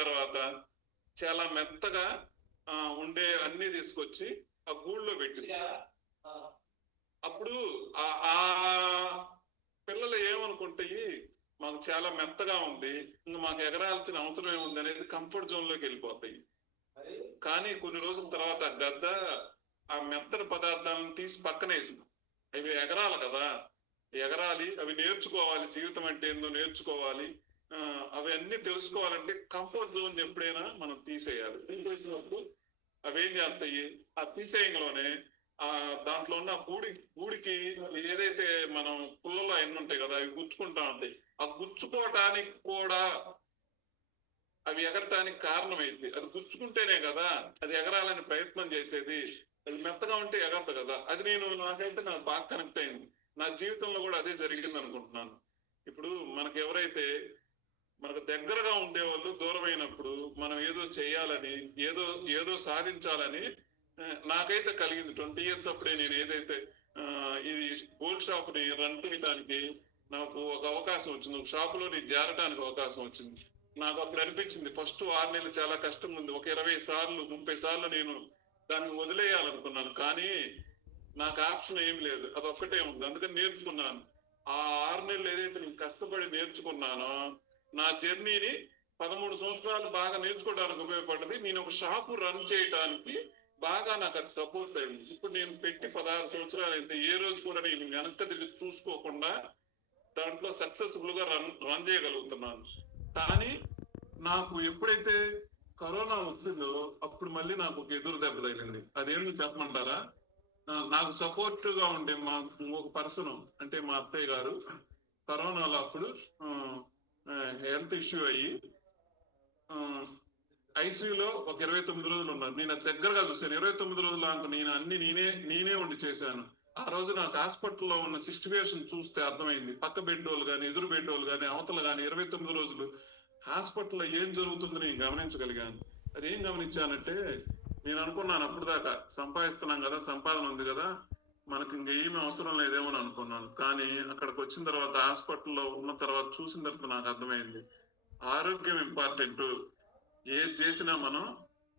తర్వాత చాలా మెత్తగా ఉండే అన్ని తీసుకొచ్చి ఆ గూళ్ళో పెట్టింది. అప్పుడు ఆ పిల్లలు ఏమనుకుంటాయి, మాకు చాలా మెత్తగా ఉంది, ఇంకా మాకు ఎగరాల్సిన అవసరం ఏముంది అనేది కంఫర్ట్ జోన్ లోకి వెళ్ళిపోతాయి. కానీ కొన్ని రోజుల తర్వాత గద్ద ఆ మెత్తని పదార్థాలను తీసి పక్కన వేసింది. అవి ఎగరాలి కదా, ఎగరాలి, అవి నేర్చుకోవాలి, జీవితం అంటే ఏందో నేర్చుకోవాలి, అవి అన్ని తెలుసుకోవాలంటే కంఫర్ట్ జోన్ ఎప్పుడైనా మనం తీసేయాలి. తీసేసినప్పుడు అవి ఏం చేస్తాయి, ఆ తీసేయంలోనే దాంట్లో ఉన్న గూడికి ఏదైతే మనం పుల్లలో ఎన్ని ఉంటాయి కదా, అవి గుచ్చుకుంటా ఉంటాయి. ఆ గుచ్చుకోవటానికి కూడా అవి ఎగరటానికి కారణమైంది. అది గుచ్చుకుంటేనే కదా అది ఎగరాలని ప్రయత్నం చేసేది. అది మెత్తగా ఉంటే ఎగరదు కదా. అది నాకైతే నాకు బాగా కనెక్ట్ అయింది. నా జీవితంలో కూడా అదే జరిగింది అనుకుంటున్నాను. ఇప్పుడు మనకు ఎవరైతే మనకు దగ్గరగా ఉండేవాళ్ళు దూరమైనప్పుడు మనం ఏదో చేయాలని, ఏదో సాధించాలని నాకైతే కలిగింది. 20 years అప్పుడే నేను ఏదైతే ఇది గోల్డ్ షాప్ ని రన్ చేయడానికి నాకు ఒక అవకాశం వచ్చింది, ఒక షాపులో నేను చేరడానికి అవకాశం వచ్చింది. నాకు అప్పుడు అనిపించింది, ఫస్ట్ 6 నెలలు చాలా కష్టం ఉంది. ఒక 20 సార్లు 30 సార్లు నేను దాన్ని వదిలేయాలనుకున్నాను, కానీ నాకు ఆప్షన్ ఏం లేదు, అదొక్కటే ఉంది. అందుకని నేర్చుకున్నాను. ఆ 6 నెలలు ఏదైతే నేను కష్టపడి నేర్చుకున్నానో నా జర్నీని 13 సంవత్సరాలు బాగా నేర్చుకోవడానికి ఉపయోగపడ్డది. నేను ఒక షాపు రన్ చేయడానికి బాగా నాకు అది సపోర్ట్ అయింది. ఇప్పుడు నేను పెట్టి 16 సంవత్సరాలు అయితే ఏ రోజు కూడా నేను వెనక్కి తిరిగి చూసుకోకుండా దాంట్లో సక్సెస్ఫుల్ గా రన్ చేయగలుగుతున్నాను. కానీ నాకు ఎప్పుడైతే కరోనా వచ్చిందో అప్పుడు మళ్ళీ నాకు ఒక ఎదురు దెబ్బ తగిలింది. అదేంటో చెప్పమంటారా? నాకు సపోర్ట్ గా ఉండే ఒక పర్సన్, అంటే మా అత్తయ్య గారు కరోనాలో అప్పుడు హెల్త్ ఇష్యూ అయ్యి ఐసీయూలో ఒక 29 రోజులు ఉన్నారు. నేను దగ్గరగా చూశాను. 29 రోజులు నాకు నేనే ఉండి చేశాను. ఆ రోజు నాకు హాస్పిటల్లో ఉన్న సిచ్యువేషన్ చూస్తే అర్థమైంది. పక్క బెడ్ వాళ్ళు కానీ, ఎదురు బెడ్ వాళ్ళు కానీ, అవతల కానీ 29 రోజులు హాస్పిటల్లో ఏం జరుగుతుందో నేను గమనించగలిగాను. అదేం గమనించానంటే, నేను అనుకున్నాను అప్పుడు దాకా సంపాదిస్తున్నాం కదా, సంపాదన ఉంది కదా, మనకి ఇంకేమీ అవసరం లేదేమో అని అనుకున్నాను. కానీ అక్కడికి వచ్చిన తర్వాత, హాస్పిటల్లో ఉన్న తర్వాత చూసిన తర్వాత నాకు అర్థమైంది, ఆరోగ్యం ఇంపార్టెంట్. ఏది చేసినా మనం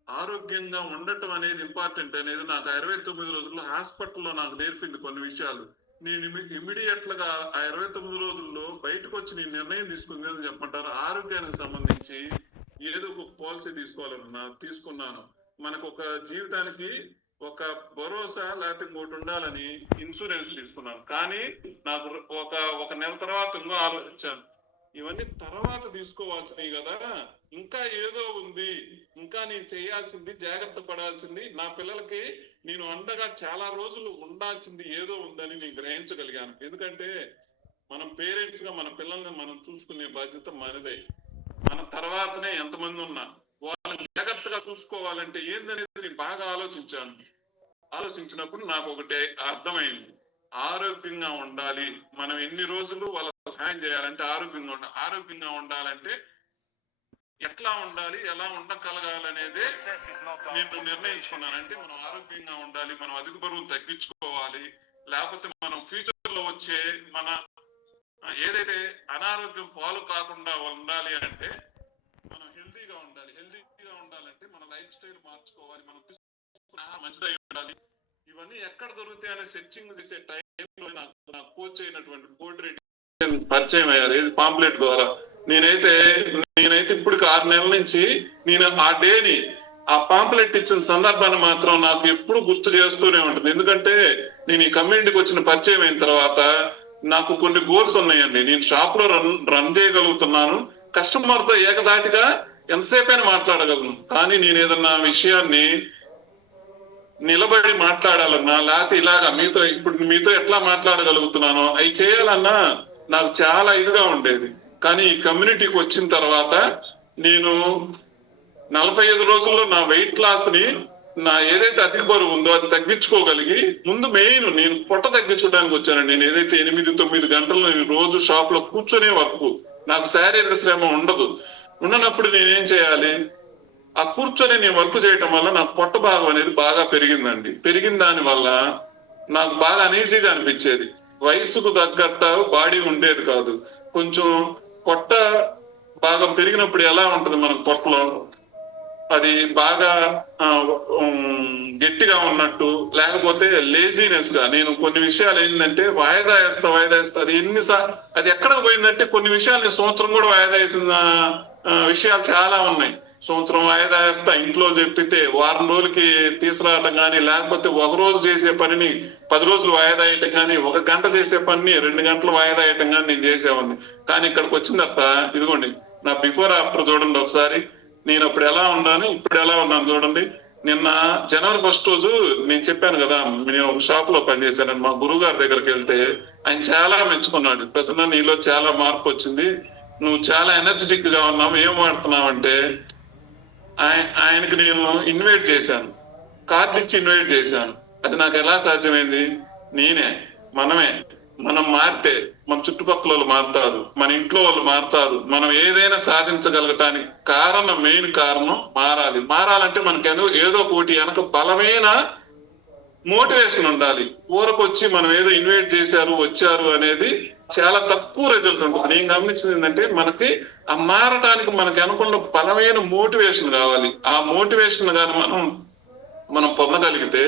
ఆరోగ్యంగా ఉండటం అనేది ఇంపార్టెంట్ అనేది నాకు 29 రోజుల్లో హాస్పిటల్లో నాకు నేర్పింది కొన్ని విషయాలు. నేను ఇమీడియట్ గా ఆ 29 రోజుల్లో బయటకు వచ్చి నేను నిర్ణయం తీసుకుంది చెప్పమంటారు, ఆరోగ్యానికి సంబంధించి ఏదో ఒక పాలసీ తీసుకున్నాను. మనకు ఒక జీవితానికి ఒక భరోసా లేకపోతే ఇంకోటి ఉండాలని ఇన్సూరెన్స్ తీసుకున్నాను. కానీ నాకు ఒక నెల తర్వాత ఇంకో ఆలోచించాను, ఇవన్నీ తర్వాత తీసుకోవాల్సినవి కదా, ఇంకా ఏదో ఉంది, ఇంకా నేను చేయాల్సింది, జాగ్రత్త పడాల్సింది, నా పిల్లలకి నేను అండగా చాలా రోజులు ఉండాల్సింది ఏదో ఉందని నేను గ్రహించగలిగాను. ఎందుకంటే మనం పేరెంట్స్ గా మన పిల్లల్ని మనం చూసుకునే బాధ్యత మనదే. మన తర్వాతనే ఎంతమంది ఉన్నా వాళ్ళని జాగ్రత్తగా చూసుకోవాలంటే ఏందనేది నేను బాగా ఆలోచించినప్పుడు నాకు ఒకటి అర్థమైంది, ఆరోగ్యంగా ఉండాలి. మనం ఎన్ని రోజులు వాళ్ళకు సహాయం చేయాలంటే ఆరోగ్యంగా ఉండాలంటే ఎట్లా ఉండాలి, ఎలా ఉండగలగాలనేది నేను నిర్ణయించుకున్నాను. అంటే మనం ఆరోగ్యంగా ఉండాలి, మనం అధిక బరువును తగ్గించుకోవాలి, లేకపోతే మనం ఫ్యూచర్ లో వచ్చే మన ఏదైతే అనారోగ్యం పాలు కాకుండా ఉండాలి అంటే మనం హెల్తీగా ఉండాలంటే మన లైఫ్ స్టైల్ మార్చుకోవాలి, మనం మంచిదై ఉండాలి. ఇవన్నీ ఎక్కడ దొరుకుతాయి అనే సెర్చింగ్ చేసే టైంలో నాకు కోచ్ అయినటువంటి కోడిరెడ్డి పరిచయం అయ్యారు, పాంప్లెట్ ద్వారా. నేనైతే ఇప్పటికి 6 నెలల నుంచి నేను ఆ డేని, ఆ పాంప్లెట్ ఇచ్చిన సందర్భాన్ని మాత్రం నాకు ఎప్పుడు గుర్తు చేస్తూనే ఉంటుంది. ఎందుకంటే నేను ఈ కమ్యూనిటీకి వచ్చిన పరిచయం అయిన తర్వాత నాకు కొన్ని గోల్స్ ఉన్నాయండి. నేను షాప్ లో రన్ చేయగలుగుతున్నాను, కస్టమర్ తో ఏకదాటిగా ఎంతసేపైనా మాట్లాడగలను. కానీ నేను ఏదన్నా విషయాన్ని నిలబడి మాట్లాడాలన్నా, లేకపోతే ఇలాగా మీతో ఎట్లా మాట్లాడగలుగుతున్నానో అవి చేయాలన్నా నాకు చాలా ఇదిగా ఉండేది. కానీ ఈ కమ్యూనిటీకి వచ్చిన తర్వాత నేను 45 రోజుల్లో నా వెయిట్ లాస్ ని, నా ఏదైతే అధిక బరువు ఉందో అది తగ్గించుకోగలిగి, ముందు మెయిన్ నేను పొట్ట తగ్గించుకోవడానికి వచ్చానండి. నేను ఏదైతే 8-9 గంటలు నేను రోజు షాప్ లో కూర్చొనే వర్క్, నాకు శారీరక శ్రమ ఉండనప్పుడు నేనేం చేయాలి, ఆ కూర్చొని నేను వర్క్ చేయటం వల్ల నాకు పొట్ట భాగం అనేది బాగా పెరిగిందండి. పెరిగిన దాని వల్ల నాకు బాగా అనీజీగా అనిపించేది. వయసుకు తగ్గట్టు బాడీ ఉండేది కాదు, కొంచెం పొట్ట బాగా పెరిగినప్పుడు ఎలా ఉంటది మన పొట్టలో, అది బాగా గట్టిగా ఉన్నట్టు, లేకపోతే లేజీనెస్ గా. నేను కొన్ని విషయాలు ఏంటంటే వాయిదా వేస్తా అది అది ఎక్కడికి పోయిందంటే కొన్ని విషయాలు నేను సంవత్సరం కూడా వాయిదా వేసిన విషయాలు చాలా ఉన్నాయి. సంవత్సరం వాయిదా వేస్తా, ఇంట్లో చెప్పితే వారం రోజులకి తీసుకురావటం కానీ, లేకపోతే ఒక రోజు చేసే పనిని 10 రోజులు వాయిదా వేయటం కానీ, 1 గంట చేసే పనిని 2 గంటలు వాయిదా వేయటం కానీ నేను చేసేవాడిని. కానీ ఇక్కడికి వచ్చిన తర్వాత ఇదిగోండి నా బిఫోర్ ఆఫ్టర్ చూడండి ఒకసారి. నేను అప్పుడు ఎలా ఉన్నాను, ఇప్పుడు ఎలా ఉన్నాను చూడండి. నిన్న జనవరి 1 రోజు నేను చెప్పాను కదా, నేను ఒక షాప్ లో పనిచేశాను. మా గురువు గారి దగ్గరికి వెళ్తే ఆయన చాలా మెచ్చుకున్నాడు. ప్రసన్న నీలో చాలా మార్పు వచ్చింది, నువ్వు చాలా ఎనర్జెటిక్ గా ఉన్నావు, ఏం వాడుతున్నావు అంటే, ఆయనకి నేను ఇన్వైట్ చేశాను, కార్డు ఇచ్చి ఇన్వైట్ చేశాను. అది నాకు ఎలా సాధ్యమైంది? మనం మారితే మన చుట్టుపక్కల వాళ్ళు మారుతారు, మన ఇంట్లో వాళ్ళు మారుతారు. మనం ఏదైనా సాధించగలగటానికి మెయిన్ కారణం మారాలంటే మనకి ఏదో ఒకటి వెనక బలమైన మోటివేషన్ ఉండాలి. ఊరకొచ్చి మనం ఏదో ఇన్వైట్ చేశారు వచ్చారు అనేది చాలా తక్కువ రిజల్ట్ ఉంటుంది. నేను గమనించింది ఏంటంటే మనకి ఆ మారటానికి మనకి అనుకున్న బలమైన మోటివేషన్ కావాలి. ఆ మోటివేషన్ కానీ మనం పొందగలిగితే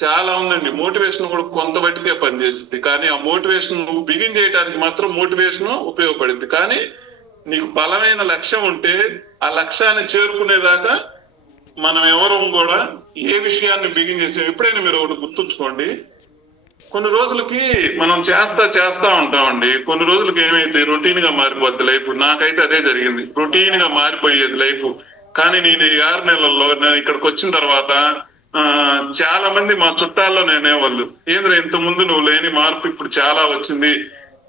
చాలా ఉందండి. మోటివేషన్ కూడా కొంత బట్టికే పనిచేస్తుంది, కానీ ఆ మోటివేషన్ నువ్వు బిగిన్ చేయడానికి మాత్రం మోటివేషన్ ఉపయోగపడింది. కానీ నీకు బలమైన లక్ష్యం ఉంటే ఆ లక్ష్యాన్ని చేరుకునేదాకా మనం ఎవరు కూడా ఏ విషయాన్ని బిగిన్ చేసాం. ఎప్పుడైనా మీరు ఒకటి గుర్తుంచుకోండి, కొన్ని రోజులకి మనం చేస్తా ఉంటామండి. కొన్ని రోజులకి ఏమైతే రొటీన్ గా మారిపోద్ది లైఫ్. నాకైతే అదే జరిగింది, రొటీన్ గా మారిపోయేది లైఫ్. కానీ నేను ఈ 6 నెలల్లో ఇక్కడికి వచ్చిన తర్వాత చాలా మంది మా చుట్టాల్లో నేనేవాళ్ళు, ఏంద్ర ఇంత ముందు నువ్వు లేని మార్పు ఇప్పుడు చాలా వచ్చింది.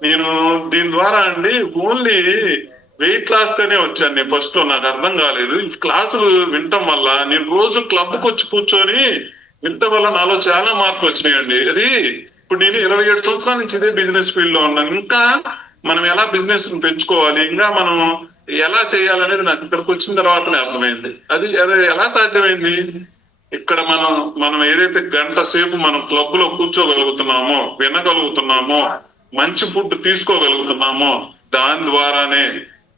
నేను దీని ద్వారా అండి ఓన్లీ వెయిట్ లాస్ గానే వచ్చాను. నేను ఫస్ట్ నాకు అర్థం కాలేదు. క్లాసులు వినటం వల్ల, నేను రోజు క్లబ్కి వచ్చి కూర్చొని వినటం వల్ల నాలో చాలా మార్పు వచ్చినాయండి. అది ఇప్పుడు నేను 27 సంవత్సరాల నుంచి ఇదే బిజినెస్ ఫీల్డ్ లో ఉన్నాను. ఇంకా మనం ఎలా బిజినెస్ పెంచుకోవాలి, ఇంకా మనం ఎలా చేయాలనేది నాకు ఇక్కడికి వచ్చిన తర్వాతనే అర్థమైంది. అది ఎలా సాధ్యమైంది? ఇక్కడ మనం ఏదైతే గంట సేపు మనం క్లబ్ లో కూర్చోగలుగుతున్నామో, వినగలుగుతున్నామో, మంచి ఫుడ్ తీసుకోగలుగుతున్నామో, దాని ద్వారానే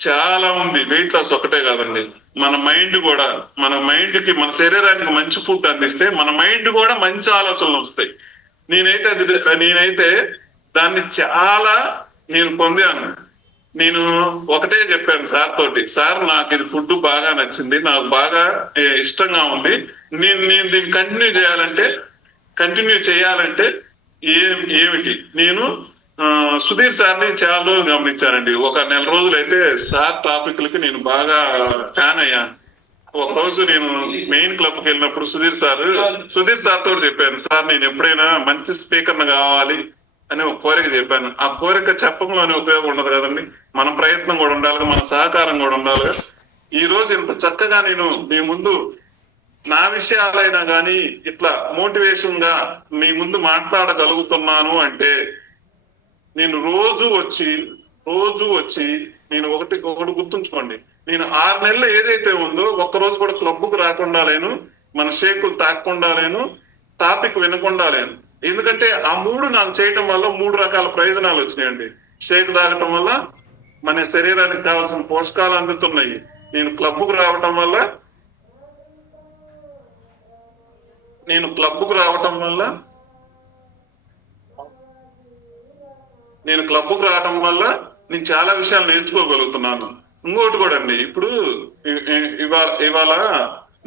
చాలా ఉంది. వెయిట్ లాస్ ఒకటే కాదండి, మన మైండ్ కూడా, మన మైండ్ కి మన శరీరానికి మంచి ఫుడ్ అందిస్తే మన మైండ్ కూడా మంచి ఆలోచనలు వస్తాయి. నేనైతే దాన్ని చాలా పొందాను. నేను ఒకటే చెప్పాను సార్ తోటి, సార్ నాకు ఇది ఫుడ్ బాగా నచ్చింది, నాకు బాగా ఇష్టంగా ఉంది, నేను దీన్ని కంటిన్యూ చేయాలంటే ఏమిటి? నేను సుధీర్ సార్ని చాలా రోజులు గమనించానండి. ఒక నెల రోజులు అయితే సార్ టాపిక్లకి నేను బాగా ఫ్యాన్ అయ్యాను. ఒక రోజు నేను మెయిన్ క్లబ్కి వెళ్ళినప్పుడు సుధీర్ సార్ తోటి చెప్పాను, సార్ నేను ఎప్పుడైనా మంచి స్పీకర్ని కావాలి అని ఒక కోరిక చెప్పాను. ఆ కోరిక చెప్పడంలోనే ఉపయోగం ఉండదు కదండి, మన ప్రయత్నం కూడా ఉండాలిగా, మన సహకారం కూడా ఉండాలిగా. ఈ రోజు ఇంత చక్కగా నేను మీ ముందు నా విషయాలైనా కానీ ఇట్లా మోటివేషన్ గా మీ ముందు మాట్లాడగలుగుతున్నాను అంటే, నేను రోజు వచ్చి నేను ఒకటి గుర్తుంచుకోండి, నేను 6 నెలలు ఏదైతే ఉందో ఒక్కరోజు కూడా క్లబ్కు రాకుండా లేను, మన షేకులు తాకుండా లేను, టాపిక్ వినకుండా లేను. ఎందుకంటే ఆ 3 నాకు చేయటం వల్ల 3 రకాల ప్రయోజనాలు వచ్చినాయండి. షేక్ తాగటం వల్ల మన శరీరానికి కావాల్సిన పోషకాలు అందుతున్నాయి. నేను క్లబ్కు రావటం వల్ల నేను చాలా విషయాలు నేర్చుకోగలుగుతున్నాను. ఇంకోటి కూడా అండి, ఇప్పుడు ఇవాళ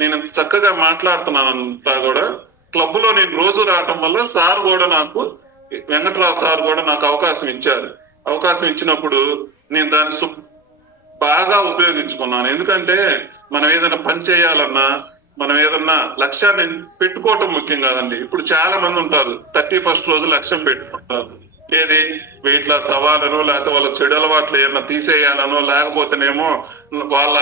నేను చక్కగా మాట్లాడుతున్నానంతా కూడా క్లబ్ లో నేను రోజు రావటం వల్ల సార్ కూడా వెంకటరావు సార్ కూడా నాకు అవకాశం ఇచ్చారు. అవకాశం ఇచ్చినప్పుడు నేను దాన్ని బాగా ఉపయోగించుకున్నాను. ఎందుకంటే మనం ఏదైనా పని చేయాలన్నా, మనం ఏదన్నా లక్ష్యాన్ని పెట్టుకోవటం ముఖ్యం కాదండి. ఇప్పుడు చాలా మంది ఉంటారు 31st రోజు లక్ష్యం పెట్టుకుంటారు, ఏది వెయిట్ లాస్ అవ్వాలనో, లేకపోతే వాళ్ళ చెడు అలవాట్లు ఏమన్నా తీసేయాలనో, లేకపోతేనేమో వాళ్ళ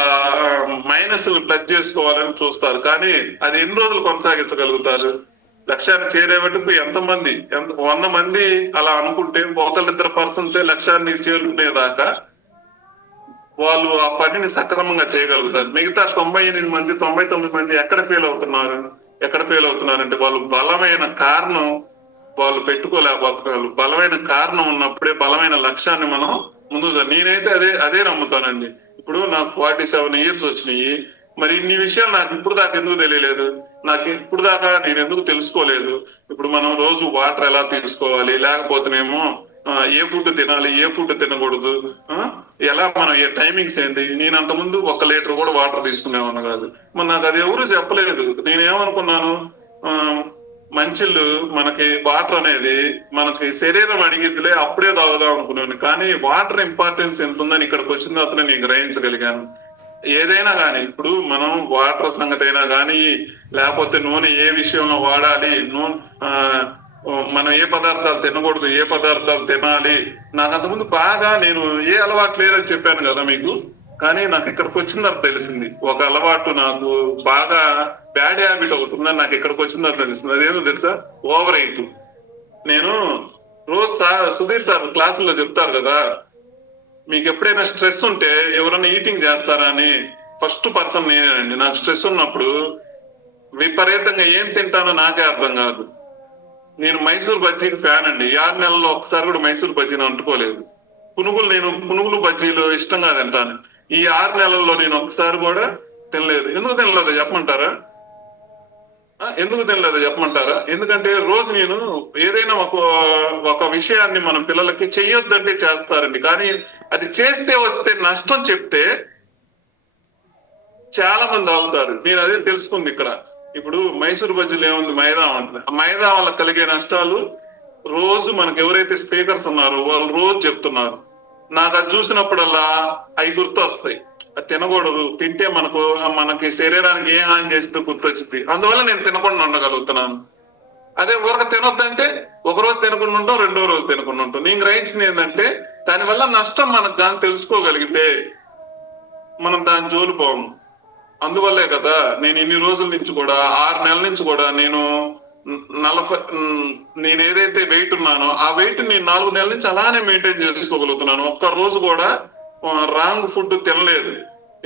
మైనస్ ప్లస్ చేసుకోవాలని చూస్తారు. కానీ అది ఎన్ని రోజులు కొనసాగించగలుగుతారు? లక్ష్యాన్ని చేరేటప్పుడు 100 మంది అలా అనుకుంటే 1-2 పర్సన్సే లక్ష్యాన్ని చేరుకునేదాకా వాళ్ళు ఆ పనిని సక్రమంగా చేయగలుగుతారు. మిగతా 99 మంది ఎక్కడ ఫెయిల్ అవుతున్నారంటే వాళ్ళు బలమైన కారణం వాళ్ళు పెట్టుకోలేకపోతున్నారు. బలమైన కారణం ఉన్నప్పుడే బలమైన లక్ష్యాన్ని మనం ముందు. నేనైతే అదే నమ్ముతానండి. ఇప్పుడు నాకు 47 ఇయర్స్ వచ్చినాయి. మరి ఇన్ని విషయాలు నాకు ఇప్పుడు దాకా ఎందుకు తెలియలేదు? నాకు ఇప్పుడు దాకా నేను ఎందుకు తెలుసుకోలేదు? ఇప్పుడు మనం రోజు వాటర్ ఎలా తీసుకోవాలి, లేకపోతేనేమో ఏ ఫుడ్ తినాలి, ఏ ఫుడ్ తినకూడదు, ఎలా మనం ఏ టైమింగ్స్ ఏంటి? నేను అంతకుముందు 1 లీటర్ కూడా వాటర్ తీసుకునేవాను కాదు. మరి నాకు అది ఎవరు చెప్పలేదు. నేనేమనుకున్నాను, ఆ, మంచిళ్ళు మనకి వాటర్ అనేది మనకి శరీరం అడిగిద్దిలే అప్పుడే తాగుదాం అనుకున్నాను. కానీ వాటర్ ఇంపార్టెన్స్ ఎంత ఉందని ఇక్కడికి వచ్చిన తర్వాత నేను గ్రహించగలిగాను. ఏదైనా కానీ ఇప్పుడు మనం వాటర్ సంగతి అయినా కానీ, లేకపోతే నూనె ఏ విషయంలో వాడాలి, నూనె మనం ఏ పదార్థాలు తినకూడదు, ఏ పదార్థాలు తినాలి, నాకు అంతకుముందు బాగా నేను ఏ అలవాటు లేదని చెప్పాను కదా మీకు. కానీ నాకు ఇక్కడికి వచ్చిన తర్వాత తెలిసింది ఒక అలవాటు నాకు బాగా బ్యాడ్ హ్యాబిట్ ఒకటి ఉందని నాకు ఇక్కడికి వచ్చిన తర్వాత తెలిసింది. అదేదో తెలుసా? Over eight. నేను రోజు సుధీర్ సార్ క్లాసుల్లో చెప్తారు కదా, మీకు ఎప్పుడైనా స్ట్రెస్ ఉంటే ఎవరైనా ఈటింగ్ చేస్తారా అని ఫస్ట్ పర్సన్ నేనేనండి. నాకు స్ట్రెస్ ఉన్నప్పుడు విపరీతంగా ఏం తింటానో నాకే అర్థం కాదు. నేను మైసూర్ బజ్జీకి ఫ్యాన్ అండి. 6 నెలల్లో ఒకసారి కూడా మైసూర్ బజ్జీని అంటుకోలేదు. పునుగులు బజ్జీలు ఇష్టంగా తింటాను. ఈ 6 నెలల్లో నేను ఒకసారి కూడా తినలేదు. ఎందుకు తినలేదు చెప్పమంటారా? ఎందుకంటే రోజు నేను ఏదైనా ఒక విషయాన్ని మన పిల్లలకి చెయ్యొద్దంటే చేస్తారండి. కానీ అది చేస్తే వస్తే నష్టం చెప్తే చాలా మంది అవుతారు. నేను అదే తెలుసుకుంది ఇక్కడ. ఇప్పుడు మైసూర్ బజ్జీలు ఏముంది, మైదా ఉంటుంది. ఆ మైదా వల్ల కలిగే నష్టాలు రోజు మనకు ఎవరైతే స్పీకర్స్ ఉన్నారో వాళ్ళు రోజు చెప్తున్నారు. నాకు అది చూసినప్పుడల్లా అవి గుర్తు వస్తాయి. అది తినకూడదు, తింటే మనకి శరీరానికి ఏం హాని చేస్తుందో గుర్తొచ్చింది. అందువల్ల నేను తినకుండా ఉండగలుగుతున్నాను. అదే ఊరక తినొద్దంటే ఒక రోజు తినకుండా ఉంటాం, 2వ రోజు తినకుండా ఉంటాం. నేను గ్రహించింది ఏంటంటే దానివల్ల నష్టం మనకు దాన్ని తెలుసుకోగలిగితే మనం దాని జోలు పోము. అందువల్లే కదా నేను ఇన్ని రోజుల నుంచి కూడా 6 నెలల నుంచి కూడా నేను ఏదైతే వెయిట్ ఉన్నానో ఆ వెయిట్ నేను 4 నెలల నుంచి అలానే మెయింటైన్ చేసుకోగలుగుతున్నాను. ఒక్క రోజు కూడా రాంగ్ ఫుడ్ తినలేదు.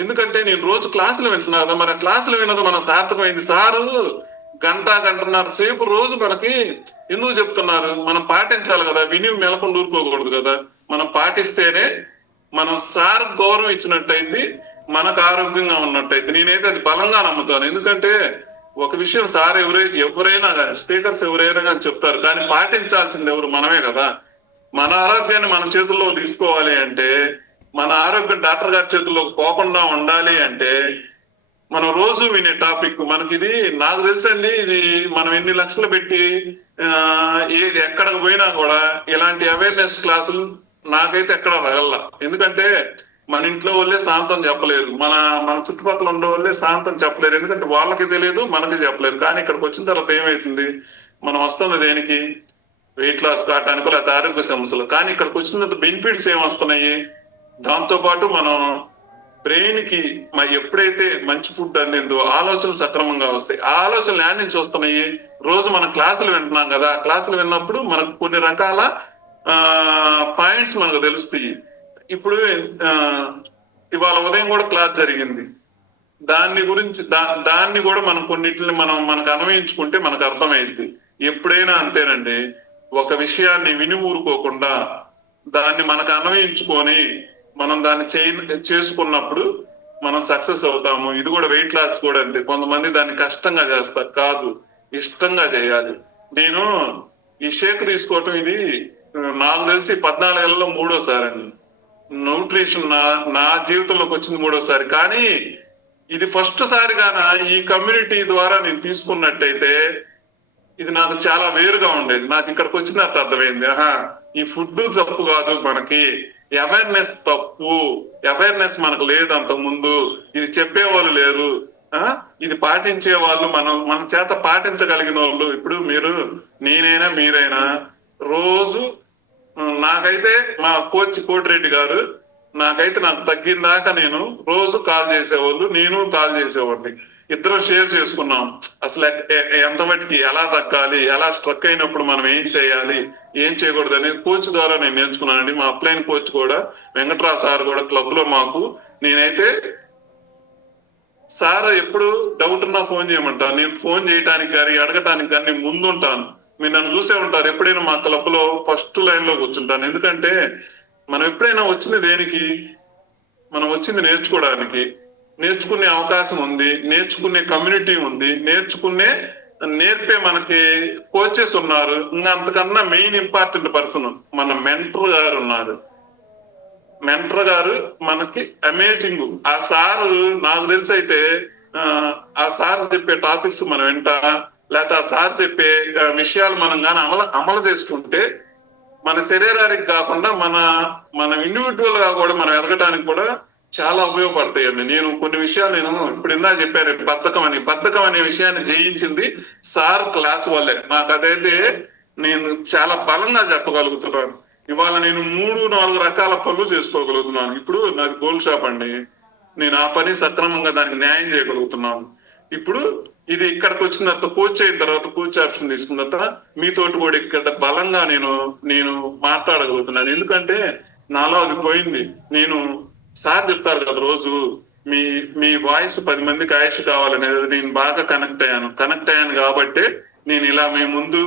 ఎందుకంటే నేను రోజు క్లాసులు వింటున్నా కదా, మరి క్లాసులు వినదు మన సార్థకమైంది. సారు గంటన్నర సేపు రోజు మనకి ఎందుకు చెప్తున్నారు? మనం పాటించాలి కదా, విని మెలకుండా ఊరుకోకూడదు కదా. మనం పాటిస్తేనే మనం సార్ గౌరవం ఇచ్చినట్టయింది, మనకు ఆరోగ్యంగా ఉన్నట్టయితే. నేనైతే అది బలంగా నమ్ముతాను. ఎందుకంటే ఒక విషయం సార్ ఎవరైనా కానీ, స్పీకర్స్ ఎవరైనా కానీ చెప్తారు, కానీ పాటించాల్సింది ఎవరు? మనమే కదా. మన ఆరోగ్యాన్ని మన చేతుల్లో తీసుకోవాలి అంటే, మన ఆరోగ్యం డాక్టర్ గారి చేతుల్లోకి పోకుండా ఉండాలి అంటే మనం రోజు వినే టాపిక్ మనకి ఇది. నాకు తెలుసండి, ఇది మనం ఎన్ని లక్షలు పెట్టి ఏది ఎక్కడికి పోయినా కూడా ఇలాంటి అవేర్నెస్ క్లాసులు నాకైతే ఎక్కడ తగల. ఎందుకంటే మన ఇంట్లో వాళ్ళే శాంతం చెప్పలేరు, మన చుట్టుపక్కల ఉండే వాళ్ళే శాంతం చెప్పలేరు. ఎందుకంటే వాళ్ళకి తెలియదు, మనకి చెప్పలేరు. కానీ ఇక్కడికి వచ్చిన తర్వాత ఏమవుతుంది, మనం వస్తుంది దేనికి? వెయిట్ లాస్ కావటానికో లేకపోతే ఆరోగ్య సమస్యలు. కానీ ఇక్కడికి వచ్చిన తర్వాత బెనిఫిట్స్ ఏమొస్తున్నాయి? దాంతో పాటు మనం బ్రెయిన్ కి ఎప్పుడైతే మంచి ఫుడ్ అందిందో ఆలోచనలు సక్రమంగా వస్తాయి. ఆ ఆలోచనలు యాడ్ నుంచి వస్తున్నాయి? రోజు మనం క్లాసులు వింటున్నాం కదా, క్లాసులు విన్నప్పుడు మనకు కొన్ని రకాల పాయింట్స్ మనకు తెలుస్తాయి. ఇప్పుడు ఇవాళ ఉదయం కూడా క్లాస్ జరిగింది. దాన్ని కూడా మనం కొన్నిటిని మనకు అన్వయించుకుంటే మనకు అర్థమైంది. ఎప్పుడైనా అంతేనండి, ఒక విషయాన్ని విని ఊరుకోకుండా దాన్ని మనకు అన్వయించుకొని మనం దాన్ని చేసుకున్నప్పుడు మనం సక్సెస్ అవుతాము. ఇది కూడా వెయిట్ లాస్ కూడా అంతే. కొంతమంది దాన్ని కష్టంగా చేస్తారు, కాదు ఇష్టంగా చేయాలి. నేను ఈ షేక్ తీసుకోవటం ఇది నాకు తెలిసి 14 ఏళ్లలో 3వసారి అండి. న్యూట్రిషన్ నా జీవితంలోకి వచ్చింది 3వసారి. కానీ ఇది ఫస్ట్ సారిగాన ఈ కమ్యూనిటీ ద్వారా నేను తీసుకున్నట్టయితే ఇది నాకు చాలా వేరుగా ఉండేది. నాకు ఇక్కడికి వచ్చిన తర్వాత అర్థమైంది, ఈ ఫుడ్ తప్పు కాదు, మనకి అవేర్నెస్ తప్పు. అవేర్నెస్ మనకు లేదు అంతకు ముందు. ఇది చెప్పేవాళ్ళు లేరు, ఇది పాటించే వాళ్ళు మన చేత పాటించగలిగిన వాళ్ళు. ఇప్పుడు నేనైనా మీరైనా రోజు నాకైతే మా కోటిరెడ్డి గారు నాకు తగ్గిన దాకా నేను రోజు కాల్ చేసేవాళ్ళు, నేను కాల్ చేసేవాడిని. ఇద్దరం షేర్ చేసుకున్నాం అసలు ఎంత మట్టికి ఎలా తగ్గాలి, ఎలా స్ట్రక్ అయినప్పుడు మనం ఏం చేయాలి, ఏం చేయకూడదు అనేది కోచ్ ద్వారా నేను నేర్చుకున్నానండి. మా అప్లైన్ కోచ్ కూడా వెంకట్రావు సార్ కూడా క్లబ్ లో మాకు. నేనైతే సార్ ఎప్పుడు డౌట్ ఉన్నా ఫోన్ చేయమంటాను. నేను ఫోన్ చేయడానికి కానీ అడగటానికి కానీ నేను ముందుంటాను. మీరు నన్ను చూసే ఉంటారు. ఎప్పుడైనా మా క్లబ్ లో ఫస్ట్ లైన్ లో కూర్చుంటాను. ఎందుకంటే మనం ఎప్పుడైనా వచ్చిన దేనికి మనం వచ్చింది నేర్చుకోవడానికి, నేర్చుకునే అవకాశం ఉంది, నేర్చుకునే కమ్యూనిటీ ఉంది, నేర్పే మనకి కోచెస్ ఉన్నారు. ఇంకా అంతకన్నా మెయిన్ ఇంపార్టెంట్ పర్సన్ మన మెంటర్ గారు ఉన్నారు. మెంటర్ గారు మనకి అమేజింగ్. ఆ సారు నాకు తెలిసి అయితే ఆ సార్ చెప్పే టాపిక్స్ మనం వింటా, లేకపోతే ఆ సార్ చెప్పే విషయాలు మనం కానీ అమలు చేసుకుంటే మన శరీరానికి కాకుండా మన ఇండివిజువల్ గా కూడా మనం ఎదగటానికి కూడా చాలా ఉపయోగపడతాయండి. నేను కొన్ని విషయాలు ఇప్పుడు ఇందాక చెప్పారు, బద్ధకం అనే విషయాన్ని జయించింది సార్ క్లాస్ వల్లే. నాకు అదైతే నేను చాలా బలంగా చెప్పగలుగుతున్నాను. ఇవాళ నేను 3-4 రకాల పనులు చేసుకోగలుగుతున్నాను. ఇప్పుడు నాకు గోల్డ్ షాప్ అండి, నేను ఆ పని సక్రమంగా దానికి న్యాయం చేయగలుగుతున్నాను. ఇప్పుడు ఇది ఇక్కడికి వచ్చిన తర్వాత కోచ్ అయిన తర్వాత, కోచ్ ఆప్షన్ తీసుకున్న తర్వాత మీతోటి కూడా ఇక్కడ బలంగా నేను మాట్లాడగలుగుతున్నాను. ఎందుకంటే నాలో అది పోయింది. నేను సార్ చెప్తారు కదా రోజు, మీ వాయిస్ 10 మందికి ఆయుష్ కావాలనేది నేను బాగా కనెక్ట్ అయ్యాను కాబట్టి నేను ఇలా మీ ముందు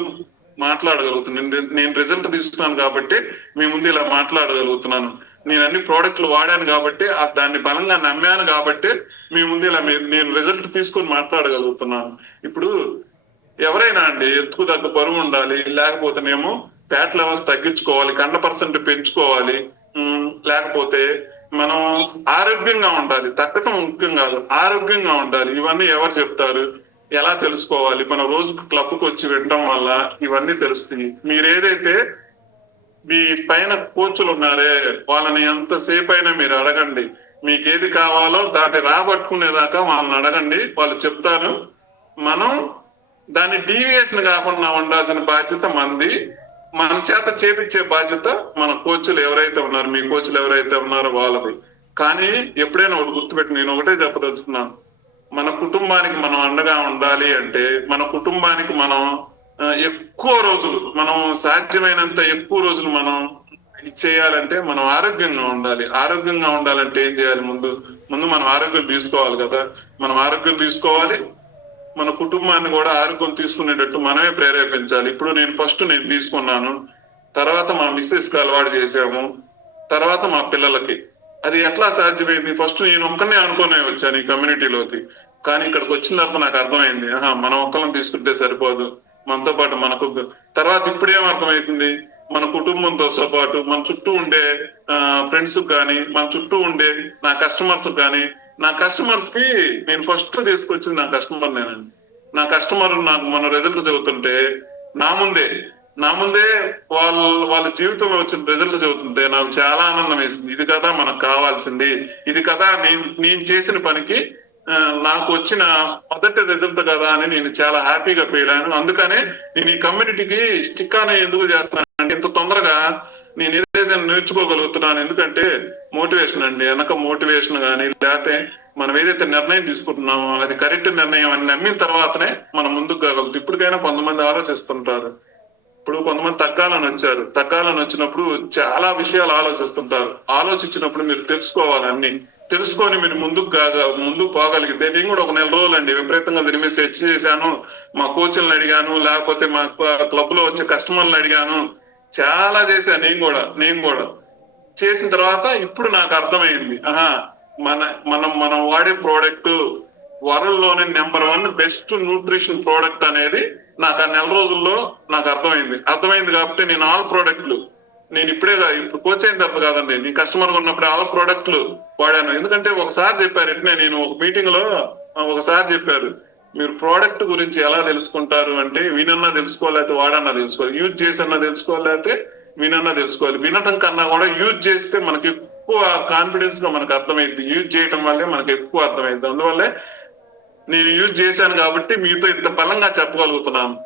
మాట్లాడగలుగుతున్నాను. నేను రిజల్ట్ తీసుకున్నాను కాబట్టి మీ ముందు ఇలా మాట్లాడగలుగుతున్నాను. నేను అన్ని ప్రోడక్ట్లు వాడాను కాబట్టి, దాన్ని బలంగా నమ్మాను కాబట్టి మీ ముందు ఇలా నేను రిజల్ట్ తీసుకొని మాట్లాడగలుగుతున్నాను. ఇప్పుడు ఎవరైనా అండి ఎత్తుకు తగ్గ బరువు ఉండాలి, లేకపోతేనేమో ఫ్యాట్ లెవెల్స్ తగ్గించుకోవాలి, కండ పర్సెంట్ పెంచుకోవాలి, లేకపోతే మనం ఆరోగ్యంగా ఉండాలి. తగ్గటం ముఖ్యం కాదు, ఆరోగ్యంగా ఉండాలి. ఇవన్నీ ఎవరు చెప్తారు? ఎలా తెలుసుకోవాలి? మనం రోజుకు క్లబ్కి వచ్చి వినడం వల్ల ఇవన్నీ తెలుస్తుంది. మీరేదైతే మీ పైన కోచ్లు ఉన్నారే వాళ్ళని ఎంతసేపు అయినా మీరు అడగండి. మీకు ఏది కావాలో దాన్ని రాబట్టుకునేదాకా వాళ్ళని అడగండి, వాళ్ళు చెప్తారు. మనం దాన్ని డీవియేషన్ కాకుండా ఉండాల్సిన బాధ్యత మంది. మన చేత చేపించే బాధ్యత మన కోచ్లు ఎవరైతే ఉన్నారు, మీ కోచ్లు ఎవరైతే ఉన్నారో వాళ్ళది. కానీ ఎప్పుడైనా ఒకటి గుర్తుపెట్టి నేను ఒకటే చెప్పదలుచుకున్నాను, మన కుటుంబానికి మనం అండగా ఉండాలి అంటే, మన కుటుంబానికి మనం ఎక్కువ రోజులు, మనం సాధ్యమైనంత ఎక్కువ రోజులు మనం చేయాలంటే మనం ఆరోగ్యంగా ఉండాలి. ఆరోగ్యంగా ఉండాలంటే ఏం చేయాలి? ముందు మనం ఆరోగ్యం తీసుకోవాలి కదా. మనం ఆరోగ్యం తీసుకోవాలి, మన కుటుంబాన్ని కూడా ఆరోగ్యం తీసుకునేటట్టు మనమే ప్రేరేపించాలి. ఇప్పుడు నేను తీసుకున్నాను, తర్వాత మా మిస్సెస్ కి అలవాటు చేసాము, తర్వాత మా పిల్లలకి. అది ఎట్లా సాధ్యమైంది? ఫస్ట్ నేను ఒక్కనే అనుకునే వచ్చాను ఈ కమ్యూనిటీలోకి. కానీ ఇక్కడికి వచ్చిన తర్వాత నాకు అర్థమైంది, మనం ఒక్కళ్ళని తీసుకుంటే సరిపోదు, మనతో పాటు మనకు తర్వాత ఇప్పుడేం అర్థమవుతుంది, మన కుటుంబంతో పాటు మన చుట్టూ ఉండే ఫ్రెండ్స్ కానీ, మన చుట్టూ ఉండే నా కస్టమర్స్ కానీ, నా కస్టమర్స్ కి నేను ఫస్ట్ తీసుకొచ్చింది నా కస్టమర్ నేనండి. నా కస్టమర్ నాకు మన రిజల్ట్ చదువుతుంటే నా ముందే వాళ్ళ జీవితంలో వచ్చిన రిజల్ట్ చదువుతుంటే నాకు చాలా ఆనందం వేసింది. ఇది కదా మనకు కావాల్సింది, ఇది కదా నేను చేసిన పనికి నాకు వచ్చిన మొదటి రిజల్ట్ కదా అని నేను చాలా హ్యాపీగా ఫీల్ అయ్యాను. అందుకనే నేను ఈ కమ్యూనిటీకి స్టిక్ అని ఎందుకు చేస్తున్నాను అంటే, ఇంత తొందరగా నేను ఏదైతే నేర్చుకోగలుగుతున్నాను. ఎందుకంటే మోటివేషన్ అండి, వెనక మోటివేషన్ కానీ, లేకపోతే మనం ఏదైతే నిర్ణయం తీసుకుంటున్నామో అది కరెక్ట్ నిర్ణయం అని నమ్మిన తర్వాతనే మనం ముందుకు కాగలుగుతాం. ఇప్పటికైనా కొంతమంది ఆలోచిస్తుంటారు. ఇప్పుడు కొంతమంది తగ్గాలని వచ్చినప్పుడు చాలా విషయాలు ఆలోచిస్తుంటారు. ఆలోచించినప్పుడు మీరు తెలుసుకోవాలి, తెలుసుకొని మీరు ముందుకు పోగలిగితే. నేను కూడా ఒక 4 రోజులండి విపరీతంగా దీని మీద సెర్చ్ చేశాను, మా కోచ్లను అడిగాను, లేకపోతే మా క్లబ్ లో వచ్చే కస్టమర్లను అడిగాను, చాలా చేశాను. నేను కూడా చేసిన తర్వాత ఇప్పుడు నాకు అర్థమైంది, మనం వాడే ప్రోడక్ట్ వరల్డ్ లోనే నెంబర్ 1 బెస్ట్ న్యూట్రిషన్ ప్రోడక్ట్ అనేది నాకు ఆ 4 రోజుల్లో నాకు అర్థమైంది కాబట్టి నేను ఆల్ ప్రోడక్ట్లు ఇప్పుడు కోచ్ అయిన తర్వాత కాదండి, నేను కస్టమర్ గా ఉన్నప్పుడు ఆల్ ప్రోడక్ట్లు వాడాను. ఎందుకంటే ఒకసారి చెప్పారు, నేను ఒక మీటింగ్ లో ఒకసారి చెప్పారు, మీరు ప్రోడక్ట్ గురించి ఎలా తెలుసుకుంటారు అంటే, వినన్నా తెలుసుకోవాలి, లేకపోతే వాడన్నా తెలుసుకోవాలి, యూజ్ చేసన్నా తెలుసుకోవాలి, లేకపోతే వినన్నా తెలుసుకోవాలి. వినటం కన్నా కూడా యూజ్ చేస్తే మనకి ఎక్కువ కాన్ఫిడెన్స్ గా మనకు అర్థమైంది. యూజ్ చేయటం వల్లే మనకు ఎక్కువ అర్థమైంది. అందువల్లే నేను యూజ్ చేశాను కాబట్టి మీతో ఇంత బలంగా చెప్పగలుగుతున్నాను.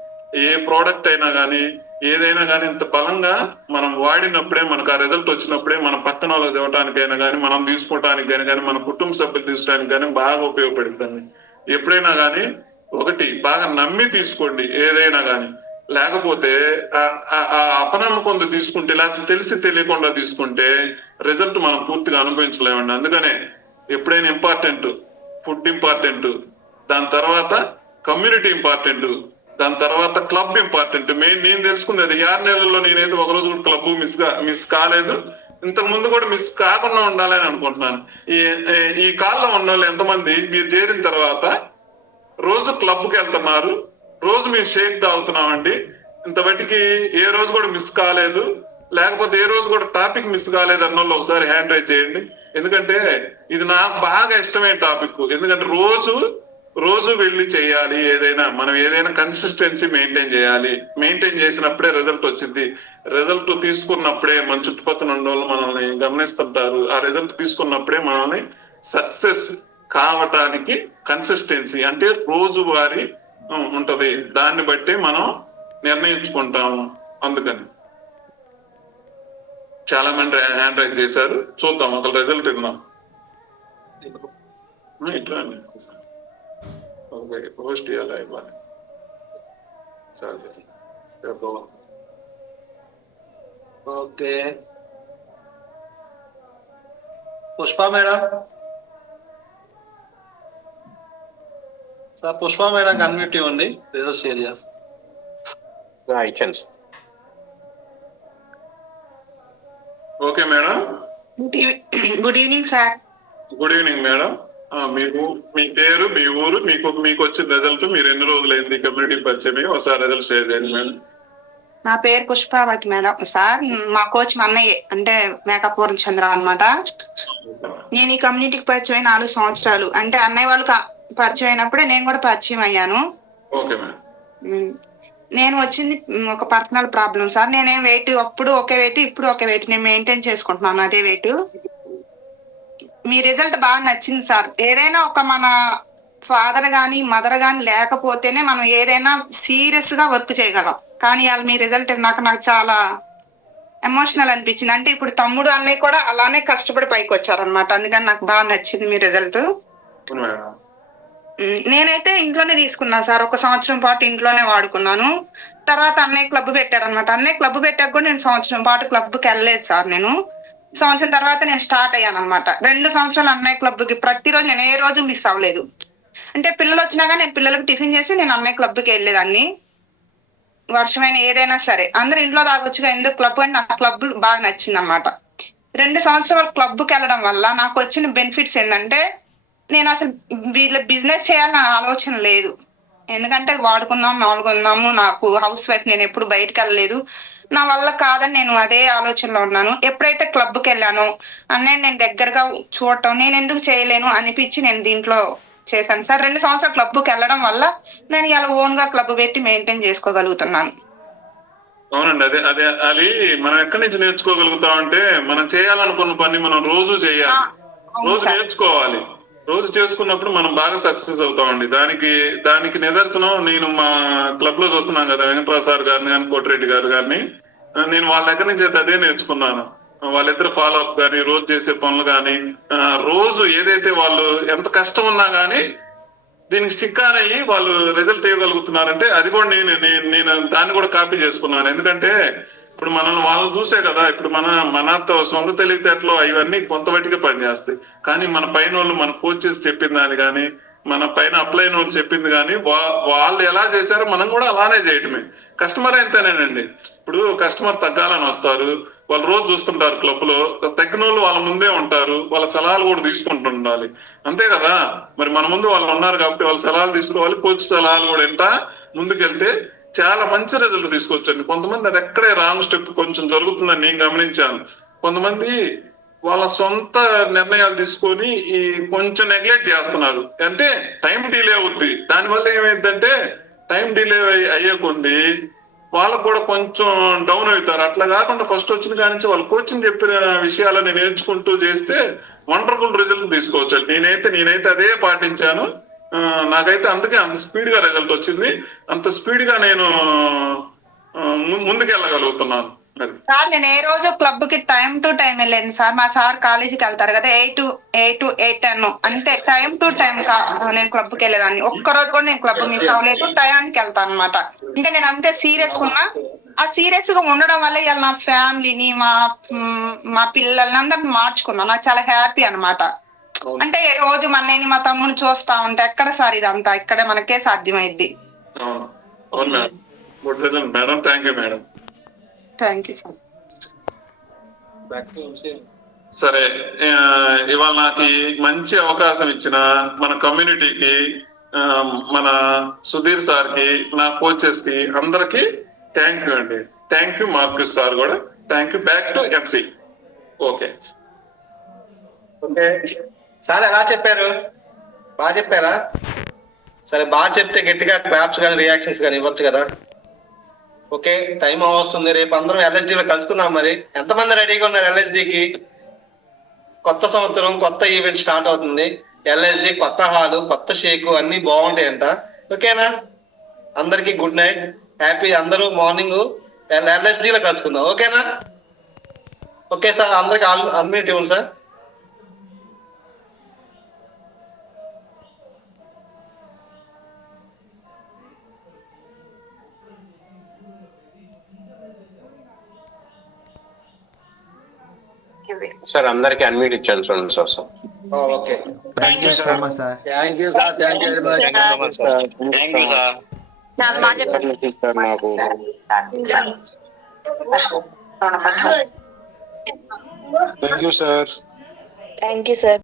ఏ ప్రోడక్ట్ అయినా కానీ, ఏదైనా కానీ ఇంత బలంగా మనం వాడినప్పుడే, మనకు ఆ రిజల్ట్ వచ్చినప్పుడే మన పక్కన వాళ్ళకి ఇవ్వడానికైనా కానీ, మనం తీసుకోవడానికి కానీ, మన కుటుంబ సభ్యులు తీసుకోవడానికి కానీ బాగా ఉపయోగపడుతుంది. ఎప్పుడైనా కానీ ఒకటి బాగా నమ్మి తీసుకోండి ఏదైనా కానీ. లేకపోతే ఆ అపనమ్మకంతో తీసుకుంటే, లేకపోతే తెలిసి తెలియకుండా తీసుకుంటే రిజల్ట్ మనం పూర్తిగా అనుభవించలేమండి. అందుకనే ఎప్పుడైనా ఇంపార్టెంట్, ఫుడ్ ఇంపార్టెంట్, దాని తర్వాత కమ్యూనిటీ ఇంపార్టెంట్, దాని తర్వాత క్లబ్ ఇంపార్టెంట్. నేను తెలుసుకుంది అది. 6 నెలల్లో నేనైతే ఒక రోజు క్లబ్ మిస్ కాలేదు. ఇంతకు ముందు కూడా మిస్ కాకుండా ఉండాలని అనుకుంటున్నాను. ఈ కాల్లో ఉన్న వాళ్ళు ఎంతమంది మీరు చేరిన తర్వాత రోజు క్లబ్కి వెళ్తున్నారు, రోజు మేము షేక్ తాగుతున్నామండి, ఇంతవరకు ఏ రోజు కూడా మిస్ కాలేదు, లేకపోతే ఏ రోజు కూడా టాపిక్ మిస్ కాలేదు అన్న వాళ్ళు ఒకసారి హ్యాండ్ రైజ్ చేయండి. ఎందుకంటే ఇది నాకు బాగా ఇష్టమైన టాపిక్. ఎందుకంటే రోజు వెళ్ళి చేయాలి. మనం ఏదైనా కన్సిస్టెన్సీ మెయింటైన్ చేయాలి. మెయింటైన్ చేసినప్పుడే రిజల్ట్ వచ్చింది. రిజల్ట్ తీసుకున్నప్పుడే మన చుట్టుపక్కల ఉన్న వాళ్ళు మనల్ని గమనిస్తుంటారు. ఆ రిజల్ట్ తీసుకున్నప్పుడే మనల్ని సక్సెస్ కావటానికి కన్సిస్టెన్సీ అంటే రోజువారీ ఉంటది. దాన్ని బట్టి మనం నిర్ణయించుకుంటాము. అందుకని చాలా మంది హ్యాండ్ రైజ్ చేశారు. చూద్దాం అసలు రిజల్ట్ ఇద్దాం. ఇట్లా పోస్ట్ చేయాలి ఇవ్వాలి. Okay, Pushpa madam. Sir Pushpa madam unmute ఇవ్వండి, రిజల్ట్ షేర్ చేస్తాను. ఇచ్చాను sir. Okay madam. Good evening sir. Good evening madam. మీకు మీ పేరు, మీ ఊరు, మీకు వచ్చిన రిజల్ట్, మీరు ఎన్ని రోజులైంది కమ్యూనిటీ పరిచయం, ఒకసారి రిజల్ట్ షేర్ చేయండి మేడం. నా పేరు పుష్పావతి మేడం. సార్ మా కోచ్ మా అన్నయ్య, అంటే మేకపూర్ణ చంద్ర అన్నమాట. నేను ఈ కమ్యూనిటీకి పరిచయం 4 సంవత్సరాలు. అంటే అన్నయ్య వాళ్ళకి పరిచయం అయినప్పుడే నేను కూడా పరిచయం అయ్యాను. Okay madam. నేను వచ్చింది ఒక పర్సనల్ ప్రాబ్లం సార్. నేనేం వెయిట్ అప్పుడు ఒకే వెయిట్, ఇప్పుడు ఒకే వెయిట్ నేను మెయింటైన్ చేసుకుంటున్నాను, అదే వెయిట్. మీ రిజల్ట్ బాగా నచ్చింది సార్. ఏదైనా ఒక మన ఫాదర్ గాని మదర్ గాని లేకపోతేనే మనం ఏదైనా సీరియస్ గా వర్క్ చేయగలం. కానీ వాళ్ళు మీ రిజల్ట్ నాకు చాలా ఎమోషనల్ అనిపించింది. అంటే ఇప్పుడు తమ్ముడు అన్నయ్య కూడా అలానే కష్టపడి పైకి వచ్చారనమాట. అందుకని నాకు బాగా నచ్చింది మీ రిజల్ట్. నేనైతే ఇంట్లోనే తీసుకున్నాను సార్. 1 సంవత్సరం పాటు ఇంట్లోనే వాడుకున్నాను. తర్వాత అన్నయ్య క్లబ్ పెట్టాడు అనమాట. అన్నయ్య క్లబ్ పెట్టాక కూడా నేను సంవత్సరం పాటు క్లబ్కి వెళ్ళలేదు సార్. నేను సంవత్సరం తర్వాత నేను స్టార్ట్ అయ్యాను అనమాట. 2 సంవత్సరాలు అన్నయ్య క్లబ్కి ప్రతిరోజు నేను ఏ రోజు మిస్ అవ్వలేదు. అంటే పిల్లలు వచ్చినాక నేను పిల్లలకు టిఫిన్ చేసి నేను అన్నయ్య క్లబ్కి వెళ్ళేదాన్ని. వర్షమైన ఏదైనా సరే అందరూ ఇంట్లో తాగొచ్చుగా, ఎందుకు క్లబ్ అని నాకు క్లబ్ బాగా నచ్చింది అనమాట. 2 సంవత్సరాలు క్లబ్కి వెళ్ళడం వల్ల నాకు వచ్చిన బెనిఫిట్స్ ఏంటంటే, నేను అసలు వీళ్ళ బిజినెస్ చేయాలని ఆలోచన లేదు. ఎందుకంటే వాడుకుందాము. నాకు హౌస్ వైఫ్, నేను ఎప్పుడు బయటకు వెళ్ళలేదు. నా వల్ల కాదని నేను అదే ఆలోచనలో ఉన్నాను. ఎప్పుడైతే క్లబ్కి వెళ్ళానో అన్నయ్య నేను దగ్గరగా చూడటం, నేను ఎందుకు చేయలేను అనిపించి నేను దీంట్లో చేశాను సార్. 2 సంవత్సరాలు క్లబ్కి వెళ్ళడం వల్ల నేను ఇలా ఓన్ గా క్లబ్ పెట్టి మెయింటైన్ చేసుకోగలుగుతున్నాను. అవునండి. అదే అది మనం ఎక్కడి నుంచి నేర్చుకోగలుగుతాం అంటే, మనం చేయాలనుకున్న పని మనం రోజు చేయాలి, రోజు నేర్చుకోవాలి. రోజు చేసుకున్నప్పుడు మనం బాగా సక్సెస్ అవుతామండి. దానికి నిదర్శనం నేను మా క్లబ్ లో చూస్తున్నాను కదా, వెంకటరావు సార్ గారిని కానీ కోటిరెడ్డి గారు గారిని, నేను వాళ్ళ దగ్గర నుంచి అదే నేర్చుకున్నాను. వాళ్ళిద్దరు ఫాలో అప్ కానీ, రోజు చేసే పనులు కానీ, రోజు ఏదైతే వాళ్ళు ఎంత కష్టం ఉన్నా కానీ దీనికి స్టిక్ ఆన్ అయ్యి వాళ్ళు రిజల్ట్ ఇవ్వగలుగుతున్నారంటే, అది కూడా నేను దాన్ని కూడా కాపీ చేసుకున్నాను. ఎందుకంటే ఇప్పుడు వాళ్ళని చూసే కదా, ఇప్పుడు మనతో సొంత తెలివితేటలు ఇవన్నీ కొంతవరకు పనిచేస్తాయి. కానీ మన పైన వాళ్ళు, మన కోచెస్ చెప్పిన దాన్ని కానీ, మన పైన అప్లై అయిన వాళ్ళు చెప్పింది కానీ, వాళ్ళు ఎలా చేశారో మనం కూడా అలానే చేయటమే. కస్టమర్ అంతేనేనండి. ఇప్పుడు కస్టమర్ తగ్గాలని వస్తారు, వాళ్ళు రోజు చూస్తుంటారు క్లబ్ లో, తగ్గిన వాళ్ళు వాళ్ళ ముందే ఉంటారు, వాళ్ళ సలహాలు కూడా తీసుకుంటుండాలి. అంతే కదా, మరి మన ముందు వాళ్ళు ఉన్నారు కాబట్టి వాళ్ళ సలహాలు తీసుకోవాలి. కోచ్ సలహాలు కూడా ఎంత ముందుకెళ్తే చాలా మంచి రిజల్ట్ తీసుకొచ్చండి. కొంతమంది అది ఎక్కడే రాంగ్ స్టెప్ కొంచెం జరుగుతుందని నేను గమనించాను. కొంతమంది వాళ్ళ సొంత నిర్ణయాలు తీసుకొని కొంచెం నెగ్లెక్ట్ చేస్తున్నారు. అంటే టైం డిలే అవుద్ది. దానివల్ల ఏమైందంటే టైం డిలే అయ్యే కొద్ది వాళ్ళకు కూడా కొంచెం డౌన్ అవుతారు. అట్లా కాకుండా ఫస్ట్ వచ్చిన కాడి నుంచి వాళ్ళు కోచింగ్ చెప్పిన విషయాలని నేర్చుకుంటూ చేస్తే వండర్ఫుల్ రిజల్ట్ తీసుకోవచ్చు. నేనైతే అదే పాటించాను. నాకైతే అందుకే అంత స్పీడ్ గా రిజల్ట్ వచ్చింది. అంత స్పీడ్ గా నేను ముందుకెళ్ళగలుగుతున్నాను. సార్ నేను ఏ రోజు క్లబ్ కి టైం టు టైం వెళ్ళాను సార్. మా సార్ కాలేజీకి వెళ్తారు కదా, 8 అంతే. టైం టు టైం నేను క్లబ్ కి వెళ్ళేదాన్ని. ఒక్కరోజు కూడా నేను క్లబ్ మిస్ అవ్వలేదు. టైంకి వెళ్తాను అనమాట. అంటే నేను అంతే సీరియస్ ఉన్నా. ఆ సీరియస్ గా ఉండడం వల్ల ఇవాళ నా ఫ్యామిలీని, మా పిల్లల్ని అందరిని మార్చుకున్నా. నాకు చాలా హ్యాపీ అనమాట. అంటే రోజు నేను మా తమ్ముని చూస్తా ఉంటే ఎక్కడ సార్ ఇదంతా, ఇక్కడే మనకే సాధ్యమైద్ది. Madam thank you sir. సరే, ఇవాళ నాకు ఈ మంచి అవకాశం ఇచ్చిన మన కమ్యూనిటీకి, మన సుధీర్ సార్కి, నా కోచెస్ కి అందరికి థ్యాంక్ యూ అండి. థ్యాంక్ యూ మార్క్యూస్ సార్ కూడా. Thank you. Back to MC. Okay okay sir, ఎలా చెప్పారు? బాగా చెప్పారా? సరే, బాగా చెప్తే గట్టిగా క్లాప్స్ కానీ రియాక్షన్స్ కానీ ఇవ్వచ్చు కదా. ఓకే, టైం వస్తుంది. రేపు అందరం ఎల్ఎస్డిలో కలుసుకుందాం. మరి ఎంతమంది రెడీగా ఉన్నారు ఎల్ఎస్డికి? కొత్త సంవత్సరం, కొత్త ఈవెంట్ స్టార్ట్ అవుతుంది. ఎల్ఎస్డి కొత్త హాలు, కొత్త షేకు అన్ని బాగుంటాయంట. ఓకేనా? అందరికి గుడ్ నైట్, హ్యాపీ. అందరూ మార్నింగ్ ఎల్ఎస్డిలో కలుసుకుందాం. ఓకేనా? ఓకే సార్, అందరికి అన్మ్యూట్ ఇవ్వండి సార్. సార్ అందరికి అన్మ్యూట్ ఇచ్చాను చూడండి sir. Okay, thank you so much sir. Thank you sir. Thank you very much. Thank you sir. చాలా బాగా చెప్పారు. నాకు థ్యాంక్ యూ సార్.